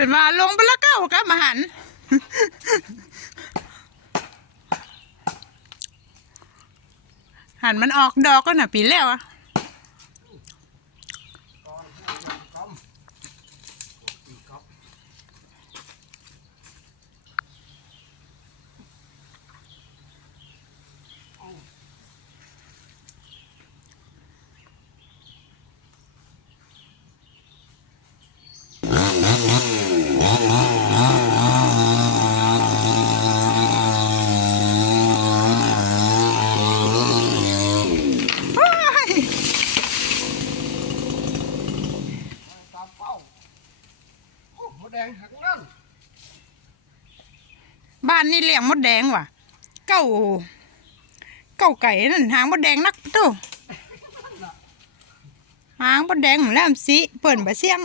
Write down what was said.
เป็นว่าลงไปแล้วเก้ากับมาหัน หันมันออกดอกก็น่ะปีแล้วอะ ก่อนให้ยกกำตีกำ ว้าย ตามเป้าโอ้หม ดแดงหักนั่นบ้านนี่เลี้ยงมดแดงว่ะ เก้า เก้าไก่นั่นหางมดแดงนักตู้หางมดแดงแหลมสิเปิ่นบะเสียง